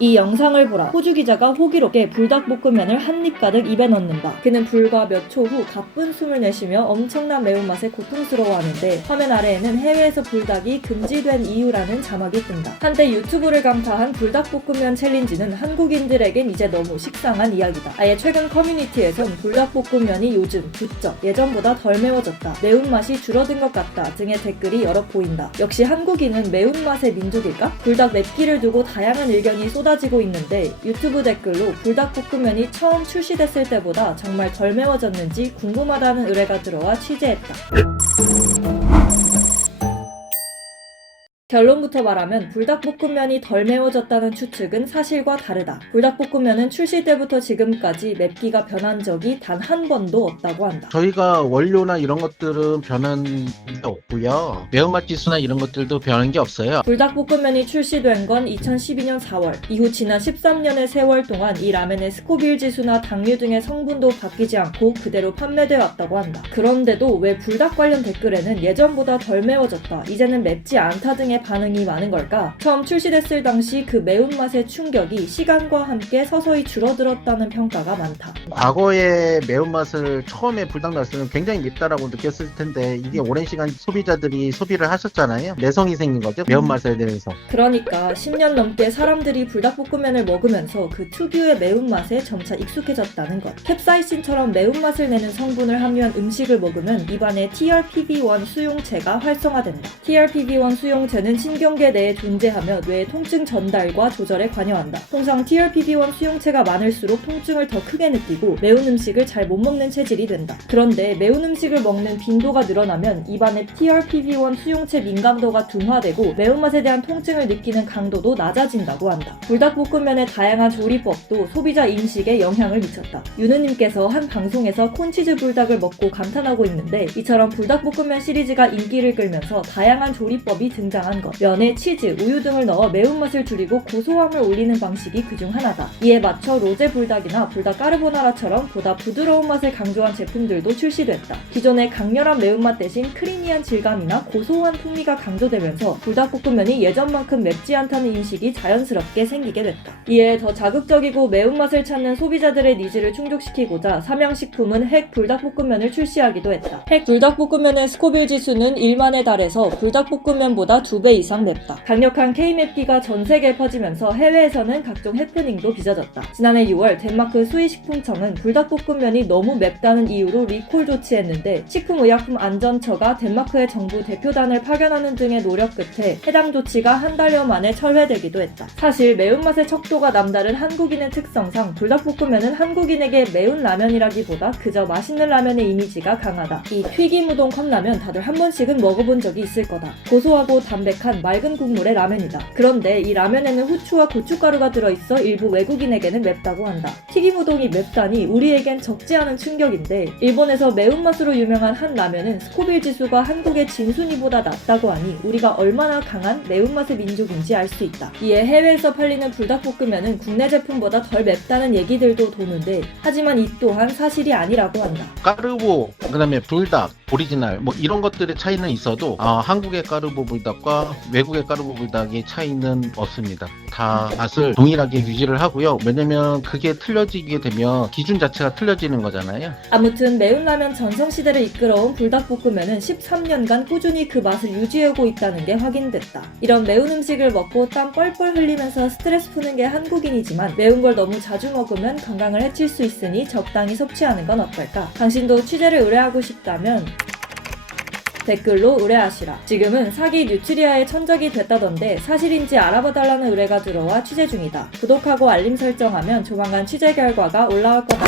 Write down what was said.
이 영상을 보라. 호주 기자가 호기롭게 불닭볶음면을 한 입 가득 입에 넣는다. 그는 불과 몇 초 후 가쁜 숨을 내쉬며 엄청난 매운맛에 고통스러워하는데 화면 아래에는 해외에서 불닭이 금지된 이유라는 자막이 뜬다. 한때 유튜브를 강타한 불닭볶음면 챌린지는 한국인들에겐 이제 너무 식상한 이야기다. 아예 최근 커뮤니티에선 불닭볶음면이 요즘 부쩍 예전보다 덜 매워졌다, 매운맛이 줄어든 것 같다 등의 댓글이 여러 보인다. 역시 한국인은 매운맛의 민족일까? 불닭 맵기를 두고 다양한 의견이 쏟아지고 있는데 유튜브 댓글로 불닭볶음면이 처음 출시됐을 때보다 정말 덜 매워졌는지 궁금하다는 의뢰가 들어와 취재했다. 결론부터 말하면 불닭볶음면이 덜 매워졌다는 추측은 사실과 다르다. 불닭볶음면은 출시 때부터 지금까지 맵기가 변한 적이 단 한 번도 없다고 한다. 저희가 원료나 이런 것들은 변한 게 없고요. 매운맛 지수나 이런 것들도 변한 게 없어요. 불닭볶음면이 출시된 건 2012년 4월. 이후 지난 13년의 세월 동안 이 라멘의 스코빌 지수나 당류 등의 성분도 바뀌지 않고 그대로 판매되어 왔다고 한다. 그런데도 왜 불닭 관련 댓글에는 예전보다 덜 매워졌다, 이제는 맵지 않다 등의 반응이 많은 걸까? 처음 출시됐을 당시 그 매운맛의 충격이 시간과 함께 서서히 줄어들었다는 평가가 많다. 과거에 매운맛을 처음에 불닭 나왔을 때는 굉장히 맵다라고 느꼈을 텐데 이게 오랜 시간 소비자들이 소비를 하셨잖아요. 내성이 생긴 거죠. 매운맛에 대해서. 그러니까 10년 넘게 사람들이 불닭볶음면을 먹으면서 그 특유의 매운맛에 점차 익숙해졌다는 것. 캡사이신처럼 매운맛을 내는 성분을 함유한 음식을 먹으면 입안에 TRPV1 수용체가 활성화된다. TRPV1 수용체는 신경계 내에 존재하며 뇌의 통증 전달과 조절에 관여한다. 통상 TRPV1 수용체가 많을수록 통증을 더 크게 느끼고 매운 음식을 잘 못 먹는 체질이 된다. 그런데 매운 음식을 먹는 빈도가 늘어나면 입안의 TRPV1 수용체 민감도가 둔화되고 매운맛에 대한 통증을 느끼는 강도도 낮아진다고 한다. 불닭볶음면의 다양한 조리법도 소비자 인식에 영향을 미쳤다. 윤우님께서 한 방송에서 콘치즈 불닭을 먹고 감탄하고 있는데, 이처럼 불닭볶음면 시리즈가 인기를 끌면서 다양한 조리법이 등장한 것. 면에 치즈, 우유 등을 넣어 매운맛을 줄이고 고소함을 올리는 방식이 그중 하나다. 이에 맞춰 로제 불닭이나 불닭 까르보나라처럼 보다 부드러운 맛을 강조한 제품들도 출시됐다. 기존의 강렬한 매운맛 대신 크리미한 질감이나 고소한 풍미가 강조되면서 불닭볶음면이 예전만큼 맵지 않다는 인식이 자연스럽게 생기게 됐다. 이에 더 자극적이고 매운맛을 찾는 소비자들의 니즈를 충족시키고자 삼양식품은 핵 불닭볶음면을 출시하기도 했다. 핵 불닭볶음면의 스코빌 지수는 1만에 달해서 불닭볶음면보다 2배 이상 맵다. 강력한 K-맵기가 전 세계에 퍼지면서 해외에서는 각종 해프닝도 빚어졌다. 지난해 6월 덴마크 수의식품청은 불닭볶음면이 너무 맵다는 이유로 리콜 조치했는데 식품의약품안전처가 덴마크의 정부 대표단을 파견하는 등의 노력 끝에 해당 조치가 한 달여 만에 철회되기도 했다. 사실 매운맛의 척도가 남다른 한국인의 특성상 불닭볶음면은 한국인에게 매운 라면이라기보다 그저 맛있는 라면의 이미지가 강하다. 이 튀김 우동 컵라면 다들 한 번씩은 먹어본 적이 있을 거다. 고소하고 담백한 맑은 국물의 라면이다. 그런데 이 라면에는 후추와 고춧가루가 들어있어 일부 외국인에게는 맵다고 한다. 튀김 우동이 맵다니 우리에겐 적지 않은 충격인데, 일본에서 매운맛으로 유명한 한 라면은 스코빌 지수가 한국의 진순이보다 낮다고 하니 우리가 얼마나 강한 매운맛의 민족인지 알 수 있다. 이에 해외에서 팔리는 불닭볶음면은 국내 제품보다 덜 맵다는 얘기들도 도는데, 하지만 이 또한 사실이 아니라고 한다. 까르보, 그다음에 불닭, 오리지널 뭐 이런 것들의 차이는 있어도 한국의 까르보 불닭과 외국의 까르보 불닭의 차이는 없습니다. 다 맛을 동일하게 유지를 하고요. 왜냐면 그게 틀려지게 되면 기준 자체가 틀려지는 거잖아요. 아무튼 매운 라면 전성시대를 이끌어온 불닭볶음면은 13년간 꾸준히 그 맛을 유지하고 있다는 게 확인됐다. 이런 매운 음식을 먹고 땀 뻘뻘 흘리면서 스트레스 푸는 게 한국인이지만 매운 걸 너무 자주 먹으면 건강을 해칠 수 있으니 적당히 섭취하는 건 어떨까? 당신도 취재를 의뢰하고 싶다면 댓글로 의뢰하시라. 지금은 사기 뉴트리아의 천적이 됐다던데 사실인지 알아봐달라는 의뢰가 들어와 취재 중이다. 구독하고 알림 설정하면 조만간 취재 결과가 올라올 거다.